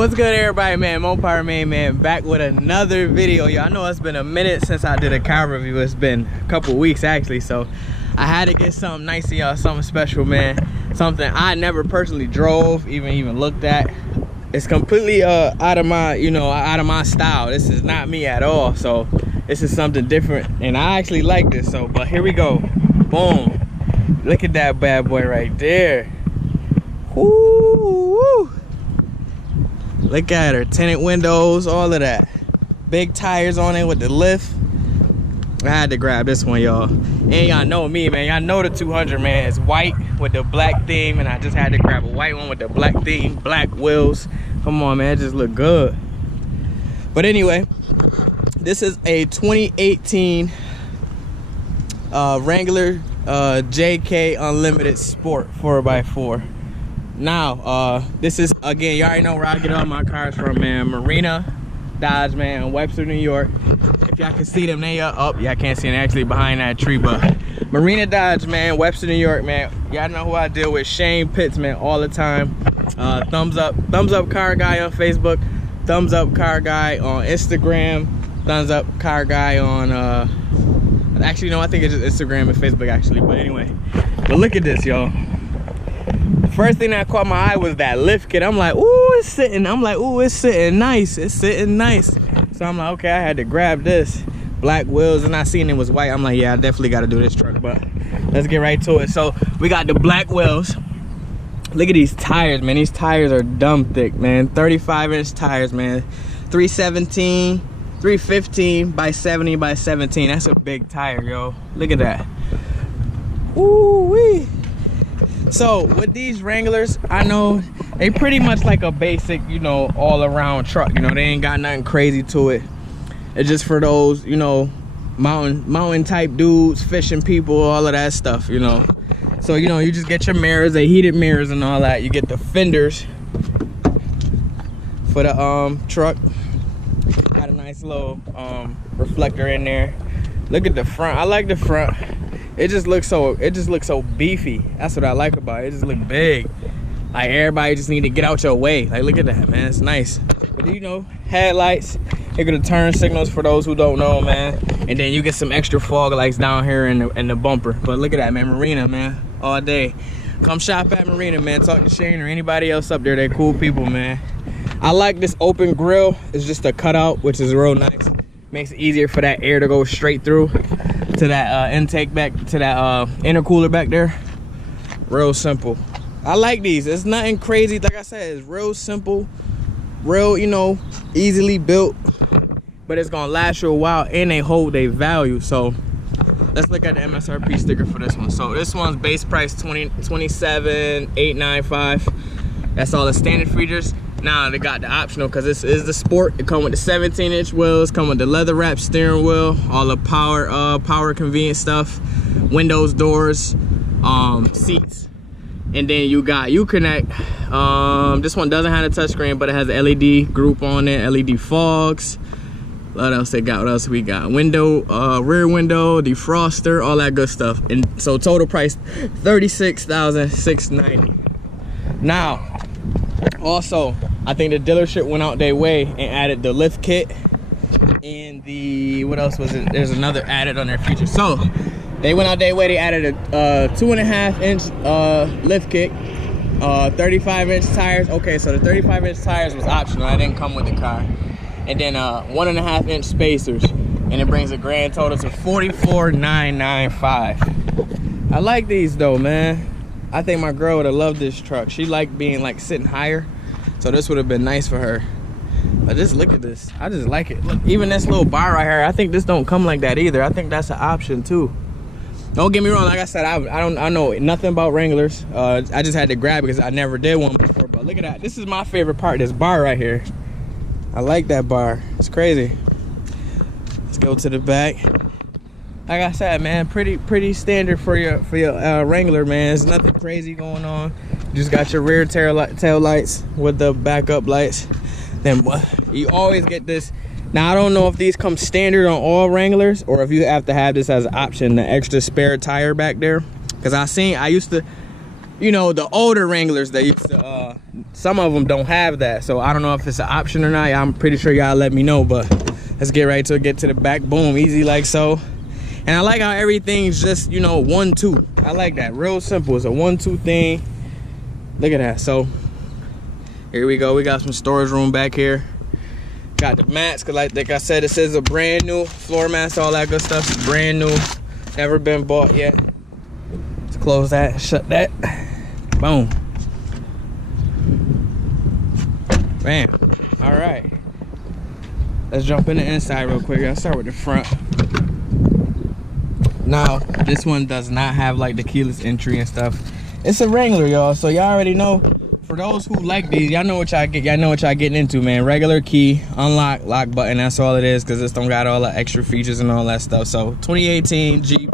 What's good, everybody, man? MoparMayne, man, back with another video. Y'all know it's been a minute since I did a car review. It's been a couple weeks actually, so I had to get something nice to y'all, something special, man. Something I never personally drove, even looked at. It's completely out of my, out of my style. This is not me at all, so this is something different, and I actually like this. So, but here we go. Boom! Look at that bad boy right there. Woo! Look at her, tinted windows, all of that. Big tires on it with the lift. I had to grab this one, y'all. And y'all know me, man. Y'all know the 200, man. It's white with the black theme, and I just had to grab a white one with the black theme, black wheels. Come on, man, it just look good. But anyway, this is a 2018 Wrangler JK Unlimited Sport 4x4. Now, this is, again, you already know where I get all my cars from, man. Marina Dodge, man, in Webster, New York. If y'all can see them, they are up. Y'all can't see them actually behind that tree, but Marina Dodge, man, Webster, New York, man. Y'all know who I deal with, Shane Pitts, man, all the time. Thumbs up car guy on Facebook, thumbs up car guy on Instagram, thumbs up car guy on actually no, I think it's just Instagram and Facebook actually, but anyway. But look at this, y'all. First thing that caught my eye was that lift kit. I'm like, ooh, it's sitting. I'm like, ooh, it's sitting nice. It's sitting nice. So I'm like, okay, I had to grab this. Black wheels, and I seen it was white. I'm like, yeah, I definitely got to do this truck, but let's get right to it. So we got the black wheels. Look at these tires, man. These tires are dumb thick, man. 35-inch tires, man. 315 by 70 by 17. That's a big tire, yo. Look at that. Ooh-wee. So with these Wranglers, I know they pretty much like a basic, all-around truck. They ain't got nothing crazy to it. It's just for those, mountain type dudes, fishing people, all of that stuff, So, you just get your mirrors, the heated mirrors and all that. You get the fenders for the truck. Got a nice little reflector in there. Look at the front. I like the front. It just looks so beefy. That's what I like about it. It just look big. Like everybody just need to get out your way. Like, look at that, man. It's nice. But headlights. Here go the turn signals for those who don't know, man. And then you get some extra fog lights down here in the bumper. But look at that, man. Marina, man. All day. Come shop at Marina, man. Talk to Shane or anybody else up there. They're cool people, man. I like this open grill. It's just a cutout, which is real nice. Makes it easier for that air to go straight through to that intake back, to that intercooler back there. Real simple. I like these. It's nothing crazy. Like I said, it's real simple, real, easily built, but it's gonna last you a while, and they hold their value. So let's look at the MSRP sticker for this one. So this one's base price $27,895. That's all the standard features. Now they got the optional, because this is the sport. It come with the 17-inch wheels, come with the leather wrap steering wheel, all the power convenient stuff, windows, doors, seats, and then you got Uconnect. This one doesn't have a touchscreen, but it has an LED group on it, LED fogs. What else they got? What else we got? Window, rear window, defroster, all that good stuff. And so total price $36,690. Now, also, I think the dealership went out their way and added the lift kit and the, what else was it? There's another added on their feature. So they went out their way, they added a 2.5-inch lift kit, 35-inch tires. Okay, so the 35-inch tires was optional. That didn't come with the car. And then 1.5-inch spacers, and it brings a grand total to $44,995. I like these though, man. I think my girl would have loved this truck. She liked being like sitting higher, so this would have been nice for her. But just look at this. I just like it. Look, even this little bar right here, I think this don't come like that either. I think that's an option too. Don't get me wrong, like I said, I know nothing about Wranglers. I just had to grab it because I never did one before. But look at that. This is my favorite part, this bar right here. I like that bar. It's crazy. Let's go to the back. Like I said, man, pretty standard for your Wrangler, man. There's nothing crazy going on. You just got your rear tail lights with the backup lights. Then you always get this. Now I don't know if these come standard on all Wranglers or if you have to have this as an option, the extra spare tire back there. Because I used to you know, the older Wranglers, they used to, some of them don't have that. So I don't know if it's an option or not. I'm pretty sure y'all let me know, but let's get right to it. Get to the back. Boom, easy like so. And I like how everything's just, you know, 1-2. I like that. Real simple. It's a 1-2 thing. Look at that. So here we go. We got some storage room back here. Got the mats, cause like I said, this is a brand new floor mats, all that good stuff. It's brand new, never been bought yet. Let's close that, shut that. Boom. Bam. All right. Let's jump in the inside real quick. I'll start with the front. Now, this one does not have like the keyless entry and stuff. It's a Wrangler, y'all, so y'all already know. For those who like these, y'all know what y'all get. Y'all know what y'all getting into, man. Regular key, unlock, lock button. That's all it is, because this don't got all the extra features and all that stuff. So 2018 Jeep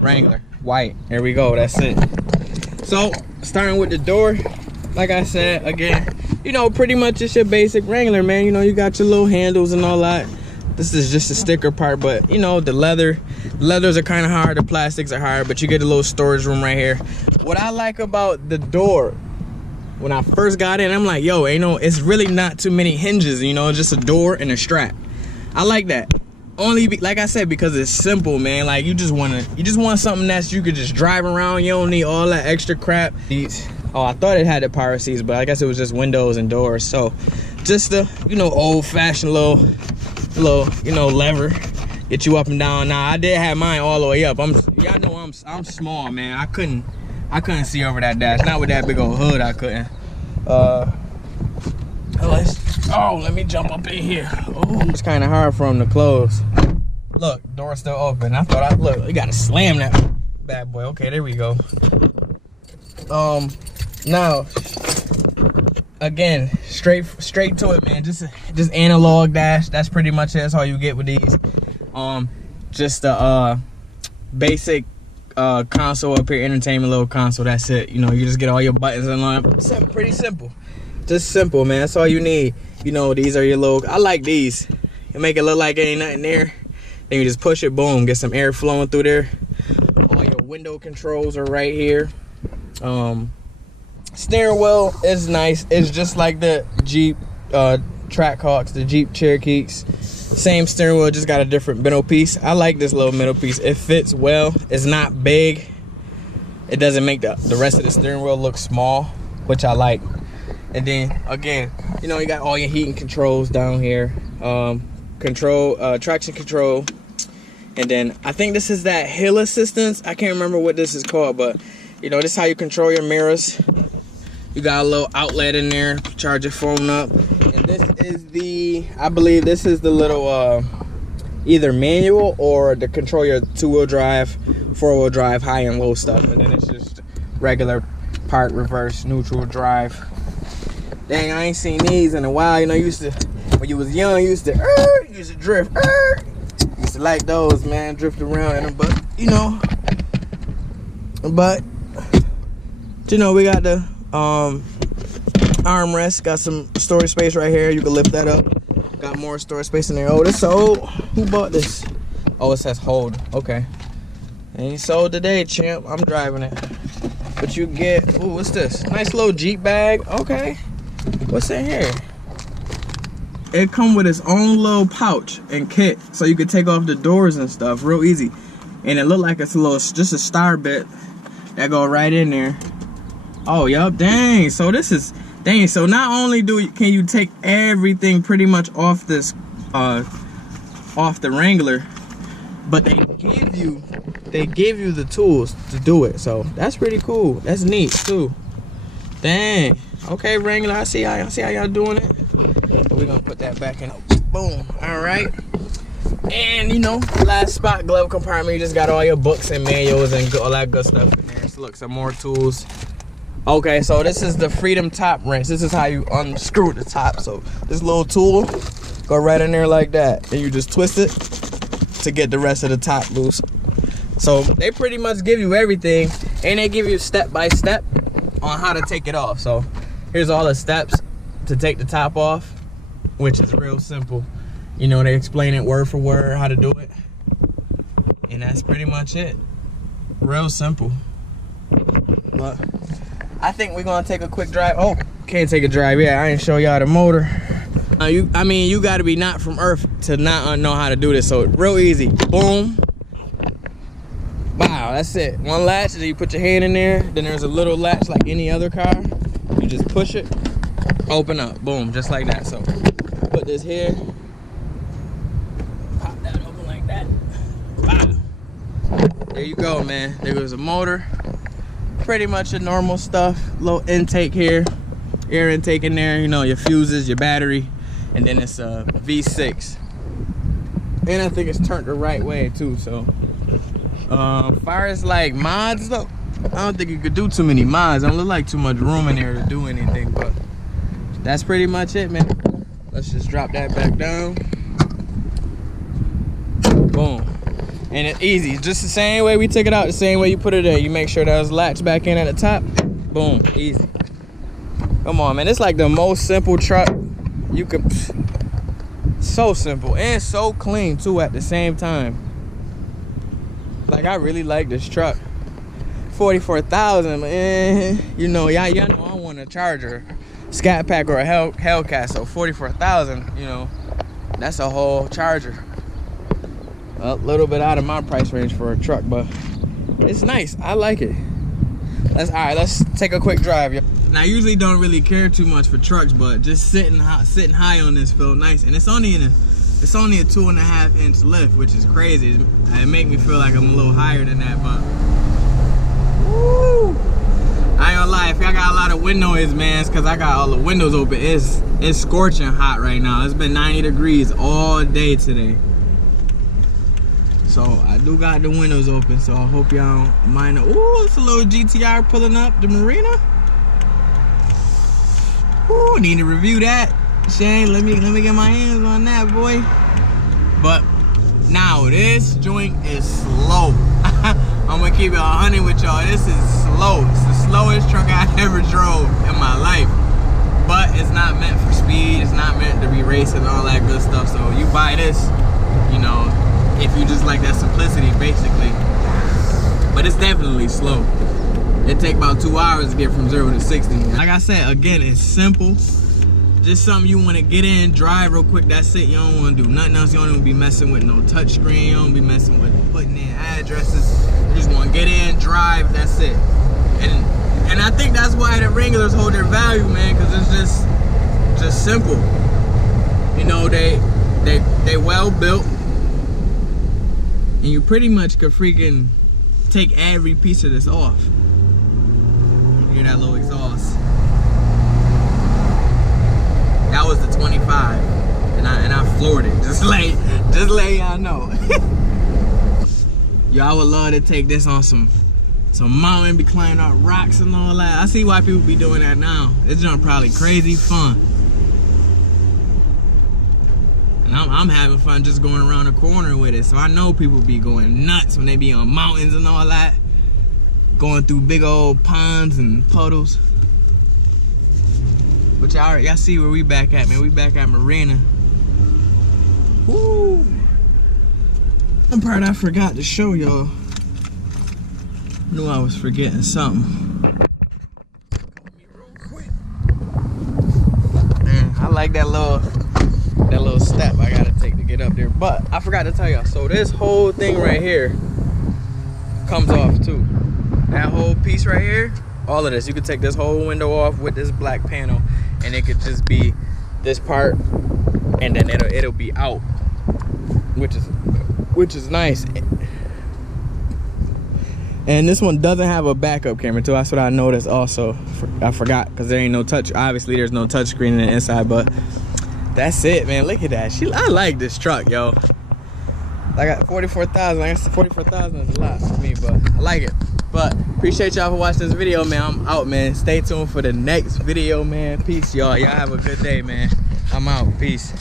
Wrangler, white. Here we go. That's it. So starting with the door, like I said, again, you know, pretty much it's your basic Wrangler, man. You know, you got your little handles and all that. This is just a sticker part, but you know, the leathers are kind of hard, the plastics are hard, but you get a little storage room right here. What I like about the door, when I first got in, I'm like, yo, it's really not too many hinges, you know, just a door and a strap. I like that. Only, like I said, because it's simple, man. Like, you just want something that you could just drive around. You don't need all that extra crap. Oh, I thought it had the power seats, but I guess it was just windows and doors. So just the, you know, old-fashioned little, you know, lever, get you up and down. Now I did have mine all the way up. Y'all know I'm small, man. I couldn't see over that dash. Not with that big old hood, I couldn't. Let me jump up in here. Oh, it's kind of hard for them to close. Look, door's still open. I thought look, you gotta slam that bad boy. Okay, there we go. Now, again, straight to it, man. Just analog dash. That's pretty much it. That's all you get with these. Just a basic console up here, entertainment little console. That's it. You know, you just get all your buttons in line. Pretty simple. Just simple, man. That's all you need. You know, these are your little, I like these. You make it look like ain't nothing there. Then you just push it, boom, get some air flowing through there. All your window controls are right here. Steering wheel is nice. It's just like the Jeep Trackhawks, the Jeep Cherokees. Same steering wheel, just got a different middle piece. I like this little middle piece. It fits well. It's not big. It doesn't make the rest of the steering wheel look small, which I like. And then again, you know, you got all your heating controls down here. Traction control. And then I think this is that hill assistance. I can't remember what this is called, but you know, this is how you control your mirrors. You got a little outlet in there, charge your phone up. And this is the, I believe this is the little either manual or to control your 2-wheel drive, 4-wheel drive, high and low stuff. And then it's just regular park, reverse, neutral drive. Dang, I ain't seen these in a while. You know, when you was young, you used to drift. Used to like those, man, drift around in them. But you know, we got the armrest, got some storage space right here. You can lift that up. Got more storage space in there. Oh, this sold. Who bought this? Oh, it says hold. Okay. Ain't sold today, champ. I'm driving it. But you get, ooh, what's this? Nice little Jeep bag. Okay. What's in here? It come with its own little pouch and kit, so you can take off the doors and stuff real easy. And it look like it's just a star bit that go right in there. Oh, yup. Dang. So this is, dang. So not only can you take everything pretty much off this, off the Wrangler, but they give you the tools to do it. So that's pretty cool. That's neat too. Dang. Okay, Wrangler, I see how y'all doing it. But we're gonna put that back in. Boom. All right. And you know, last spot, glove compartment. You just got all your books and manuals and all that good stuff in there. So look, some more tools. Okay, so this is the Freedom Top wrench. This is how you unscrew the top. So this little tool, go right in there like that, and you just twist it to get the rest of the top loose. So they pretty much give you everything, and they give you step by step on how to take it off. So here's all the steps to take the top off, which is real simple. You know, they explain it word for word how to do it, and that's pretty much it. Real simple. But I think we're gonna take a quick drive. Oh, can't take a drive yet. I ain't show y'all the motor. I mean, you gotta be not from Earth to not know how to do this. So real easy. Boom. Wow, that's it. One latch, then you put your hand in there. Then there's a little latch like any other car. You just push it, open up, boom, just like that. So put this here. Pop that open like that. Wow. There you go, man. There goes a motor. Pretty much the normal stuff. Little intake here, air intake in there, you know, your fuses, your battery, and then it's a V6. And I think it's turned the right way too. So far as like mods though, I don't think you could do too many mods. I don't look like too much room in there to do anything, but that's pretty much it, man. Let's just drop that back down. Boom. And it's easy, just the same way we took it out, the same way you put it in. You make sure that was latched back in at the top. Boom, easy. Come on, man, it's like the most simple truck you could. So simple and so clean too at the same time. Like, I really like this truck. 44,000, man. You know, y'all know I want a Charger, Scat Pack, or a Hellcat. So 44,000, you know, that's a whole Charger. A little bit out of my price range for a truck, but it's nice. I like it. All right, let's take a quick drive. Now, I usually don't really care too much for trucks, but just sitting high on this felt nice. And it's only a 2.5 inch lift, which is crazy. It make me feel like I'm a little higher than that, but woo! I ain't gonna lie, if y'all got a lot of wind noise, man, it's cause I got all the windows open. It's scorching hot right now. It's been 90 degrees all day today. So I do got the windows open, so I hope y'all don't mind. Ooh, it's a little GTR pulling up the marina. Ooh, need to review that. Shane, let me get my hands on that, boy. But now this joint is slow. I'm gonna keep it 100 with y'all. This is slow. It's the slowest truck I ever drove in my life. But it's not meant for speed. It's not meant to be racing and all that good stuff. So you buy this, you know, if you just like that simplicity, basically. But it's definitely slow. It take about 2 hours to get from 0 to 60. Like I said, again, it's simple. Just something you want to get in, drive real quick, that's it. You don't want to do nothing else. You don't even be messing with no touch screen. You don't be messing with putting in addresses. You just want to get in, drive, that's it. And I think that's why the Wranglers hold their value, man, because it's just simple. You know, they well built. And you pretty much could freaking take every piece of this off. Hear that little exhaust? That was the 25, and I floored it. Just let y'all know. Yo, I would love to take this on some mountain, be climbing up rocks and all that. I see why people be doing that now. This jump probably crazy fun. And I'm having fun just going around the corner with it. So I know people be going nuts when they be on mountains and all that. Going through big old ponds and puddles. But y'all see where we back at, man. We back at Marina. Woo! One part I forgot to show y'all. Knew I was forgetting something. Real quick. Man, I like that little step I gotta take to get up there. But I forgot to tell y'all. So this whole thing right here comes off too. That whole piece right here, all of this, you could take this whole window off with this black panel, and it could just be this part, and then it'll be out, which is nice. And this one doesn't have a backup camera too. That's what I noticed also. I forgot, because there ain't no touch. Obviously there's no touch screen in the inside, but that's it, man. Look at that. I like this truck, yo. I got 44,000. I guess 44,000 is a lot for me, but I like it. But appreciate y'all for watching this video, man. I'm out, man. Stay tuned for the next video, man. Peace, y'all. Y'all have a good day, man. I'm out. Peace.